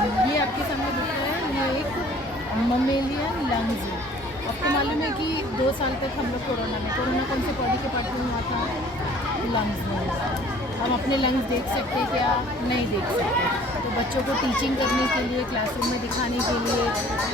ये आपके सामने दिख रहा है, ये एक ममेलियन लंग्स है। आपको मालूम है कि 2 साल तक हम लोग कोरोना कौन से बॉडी के पार्ट में हुआ था? लंग्स में हुआ। हम अपने लंग्स देख सकते क्या? नहीं देख सकते। तो बच्चों को टीचिंग करने के लिए, क्लासरूम में दिखाने के लिए,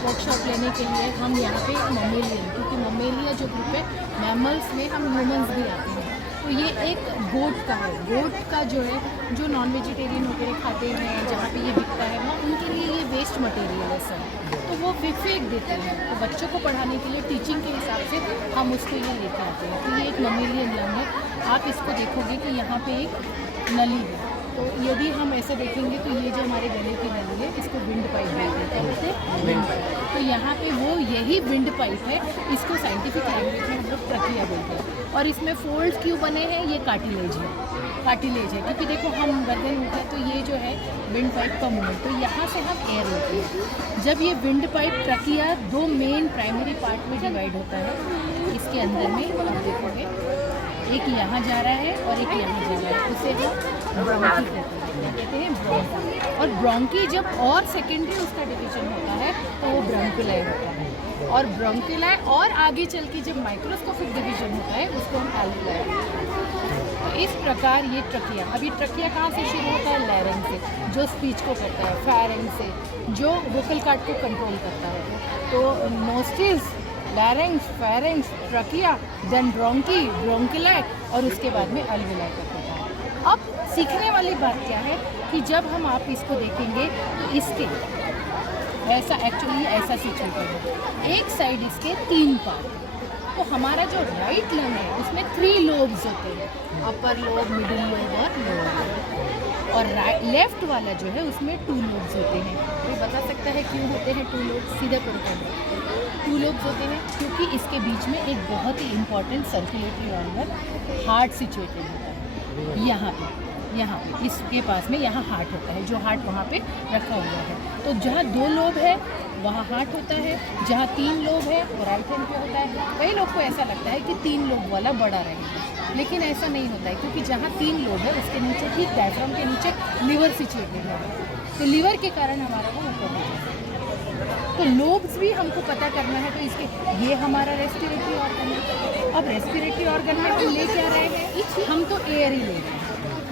वर्कशॉप लेने के लिए हम यहाँ पे ममेलियन, क्योंकि ममेलिया जो ग्रुप है मैमल्स में हम ह्यूमंस भी आते हैं। तो ये एक गोट का है। गोट का जो है, जो नॉन वेजिटेरियन वगैरह खाते हैं, जहाँ पे ये बिकता है वहाँ उनके लिए ये वेस्ट मटेरियल है सब, तो वो फेंक देते हैं। तो बच्चों को पढ़ाने के लिए टीचिंग के हिसाब से हम उसको ये लेके आते हैं। तो ये एक ममेलियन लंग है। आप इसको देखोगे कि यहाँ पे एक नली है। तो यदि हम ऐसे देखेंगे तो ये जो हमारे गले की नली है, इसको विंड पाइप बोलते हैं। विंड पाइप, तो यहाँ पे वो यही विंड पाइप है। इसको साइंटिफिक लैंग्वेज में हम लोग ट्रकिया बोलते हैं। और इसमें फोल्ड्स क्यों बने हैं? ये कार्टिलेज है, क्योंकि देखो हम गर्दन उठे तो ये जो है विंड पाइप का मूवमेंट, तो यहाँ से हम एयर लेते हैं। जब ये wind pipe trachea 2 main primary part में डिवाइड होता है। इसके अंदर में आप देखोगे एक यहाँ जा रहा है और एक यहाँ जा रहा है, उसे हम ब्रोंकी कहते हैं, ब्रोंकी। और ब्रोंकी जब और सेकेंडरी उसका डिवीजन होता है तो वो ब्रोंकुलाई होता है। और ब्रोंकुलाई और आगे चल के जब माइक्रोस्कोपिक डिवीजन होता है उसको हम एल्वियोलाई। तो इस प्रकार ये ट्रकिया, अब ये ट्रकिया कहाँ से शुरू होता है? लैरिंग से, जो स्पीच को करता है, फेरिंग से, जो वोकल कॉर्ड को कंट्रोल करता है। तो nostrils, larynx, pharynx, trachea, then bronchi, bronchioles और उसके बाद में एल्वियोलाई तक होता है। अब सीखने वाली बात क्या है कि जब हम आप इसको देखेंगे तो इसके ऐसा एक्चुअली ऐसा सिचुएशन है। एक साइड इसके 3 पार्ट। तो हमारा जो राइट लंग है उसमें 3 लोब्स होते हैं, अपर लोब, मिडिल लोब और लोअर लोब। और लेफ्ट वाला जो है उसमें 2 लोब्स होते हैं। कोई बता सकता है क्यों होते हैं 2 लोब्स? सीधे पढ़ते हैं 2 लोब्स होते हैं क्योंकि इसके बीच में एक बहुत ही important circulatory organ heart situated होता है। यहाँ पे इसके पास में यहाँ हार्ट होता है, जो हार्ट वहाँ पे रखा हुआ है। तो जहाँ 2 लोब है वहाँ हार्ट होता है, जहाँ 3 लोब है वो राइट हैंड पे होता है। कई लोग को ऐसा लगता है कि 3 लोब वाला बड़ा रहेगा, लेकिन ऐसा नहीं होता है, क्योंकि जहाँ 3 लोब है उसके नीचे ठीक डायफ्राम के नीचे लिवर सिचुएटेड है। तो लिवर के कारण हमारा वो ऊपर हो जाता है। तो लोब्स भी हमको पता करना है। तो इसके ये हमारा रेस्पिरेटरी ऑर्गन है। अब रेस्पिरेटरी ऑर्गन में हम ले क्या रहे हैं? हम तो एयर ही ले रहे हैं।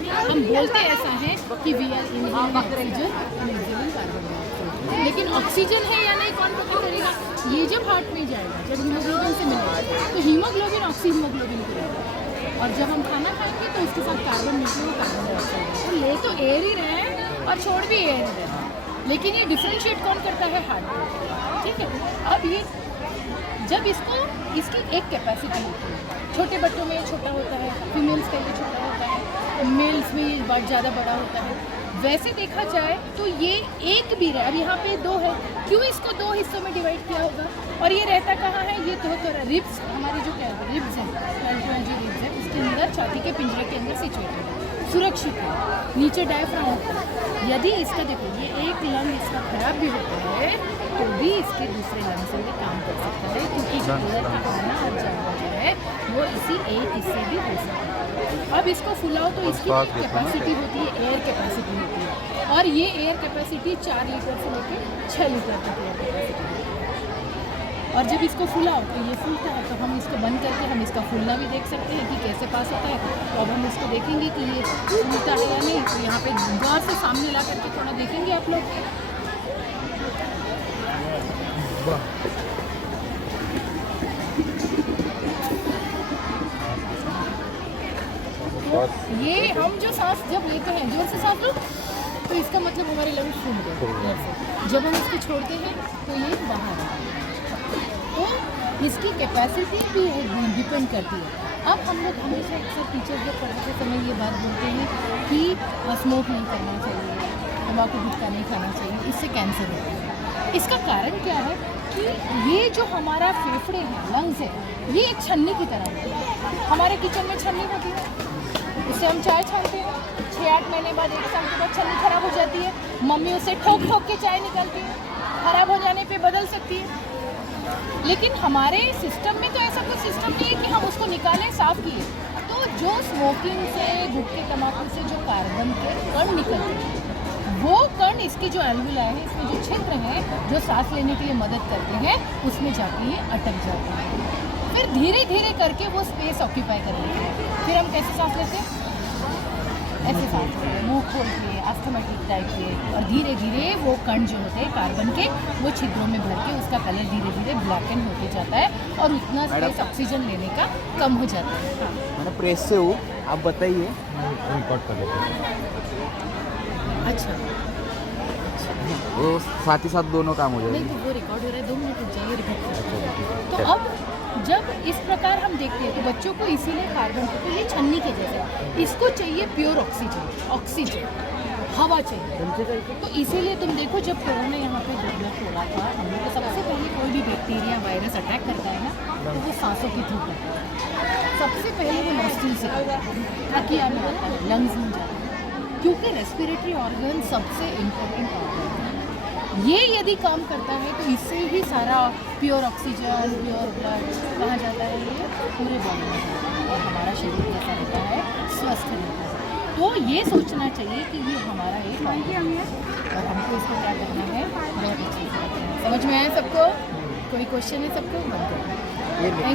हम बोलते ऐसा है कि we are inhaling oxygen and exhaling carbon dioxide, लेकिन ऑक्सीजन है या नहीं कौन पता करेगा? ये जब हार्ट में जाएगा, जब हीमोग्लोबिन से मिलेगा तो हीमोग्लोबिन ऑक्सीहीमोग्लोबिन करेगा, और जब हम खाना खाएंगे तो उसके साथ कार्बन निकलेगा, कार्बन डाइऑक्साइड। तो ले तो एयर ही रहे हैं और छोड़ भी एयर ही रहे हैं, लेकिन ये डिफ्रेंशिएट कौन करता है? हार्ट। ठीक है। अब ये जब इसकी एक कैपेसिटी होती है, छोटे बच्चों में ये छोटा होता है, फीमेल्स का ये छोटा होता है, मेल्स में ये बहुत ज़्यादा बड़ा होता है। वैसे देखा जाए तो ये एक भी रहा, अब यहाँ पे 2 है, क्यों इसको 2 हिस्सों में डिवाइड किया होगा? और ये रहता कहाँ है? ये तो रिब्स, हमारे जो रिब्स हैं, जो रिब्स है उसके अंदर, छाती के पिंजरे के अंदर सिचुएटेड है, सुरक्षित है, नीचे डायफ्राम होता है। यदि इसका देखो ये एक लंग इसका खराब भी होता है तो भी इसके दूसरे लंग से ये काम कर सकता है, क्योंकि जो अंदर का खाना और जानवर जो है वो इसी एक हिस्से भी हो सकता है। अब इसको फुलाओ तो इसकी कैपेसिटी होती है, एयर कैपेसिटी होती है, और ये एयर कैपेसिटी 4 लीटर से लेकर 6 लीटर तक एयर कैपेसिटी होती है। और जब इसको फुलाओ तो ये फूलता है, तो हम इसको बंद करके हम इसका फूलना भी देख सकते हैं कि कैसे पास होता है। तो अब हम इसको देखेंगे कि ये फूलता है या नहीं। तो यहाँ पे गौर से सामने ला करके थोड़ा देखेंगे आप लोग। ये हम जो सांस जब लेते हैं, जोर से सांस लो, तो इसका मतलब हमारे लंग्स फूल गए। जब हम इसको छोड़ते हैं तो ये बाहर आता है। तो इसकी कैपेसिटी भी डिपेंड करती है। अब हम लोग हमेशा अक्सर टीचर जब पढ़ाते समय ये बात बोलते हैं कि स्मोक नहीं करना चाहिए, तम्बाकू गुटखा नहीं खाना चाहिए, इससे कैंसर होता है। इसका कारण क्या है कि ये जो हमारा फेफड़े हैं, लंग्स है, ये एक छन्नी की तरह होती है। हमारे किचन में छन्नी होती है, उससे हम चाय छानते हैं। 6-8 महीने बाद, 1 साल के बाद छन्नी खराब हो जाती है, मम्मी उसे ठोक ठोक के चाय निकालती है, खराब हो जाने पे बदल सकती है। लेकिन हमारे सिस्टम में तो ऐसा कोई सिस्टम नहीं है कि हम उसको निकालें, साफ किए। तो जो स्मोकिंग से, गुटखे तम्बाकू से जो कार्बन के कण निकलते हैं वो कण इसकी जो एल्वुलाई है, इसमें जो छिद्र है जो सांस लेने के लिए मदद करते हैं, उसमें जाके ये अटक जाते हैं। फिर धीरे धीरे करके वो स्पेस ऑक्यूपाई कर लेते हैं। फिर हम कैसे सांस लेते हैं? ऐसे सांस लेते हैं, मुँह खोल के, एस्थमेटिक टाइप के, और धीरे धीरे वो कण जो होते हैं कार्बन के, वो छिद्रों में भर के उसका कलर धीरे धीरे ब्लैकन होते जाता है और उतना स्पेस ऑक्सीजन लेने का कम हो जाता है। मैंने प्रेस से हूँ, आप बताइए। रिकॉर्ड कर लेते हैं। अच्छा, वो साथ ही साथ दोनों काम हो नहीं जाएंगे। तो वो रिकॉर्ड हो रहा है, 2 मिनट रुक जाइए, रिकॉर्ड अच्छा, ठीक है। तो अब जब इस प्रकार हम देखते हैं तो बच्चों को इसीलिए कार्बन को, तो ये छन्नी के जैसे, इसको चाहिए प्योर ऑक्सीजन, हवा चाहिए। तो इसीलिए तुम देखो जब कोरोना यहाँ पे डेवलप हो रहा था, हम लोग को सबसे पहले कोई भी बैक्टीरिया वायरस अटैक करता है ना, तो वो सांसों के थ्रू करता है। सबसे पहले वो नॉस्ट्रिल से करता है, ट्रकिया में आता है, लंग्स में जाता है, क्योंकि रेस्पिरेटरी ऑर्गन सबसे इम्पोर्टेंट ऑर्गन है। ये यदि काम करता है तो इससे ही सारा प्योर ऑक्सीजन, प्योर ब्लड कहाँ जाता है, ये पूरे बॉडी में जाता है और हमारा शरीर कैसा रहता है, स्वस्थ रहता है। तो ये सोचना चाहिए कि ये हमारा एक ऑर्गन है और हमको इसको क्या करना है, बहुत अच्छे से करना है। समझ में आया सबको? कोई क्वेश्चन है सबको? बंद करो।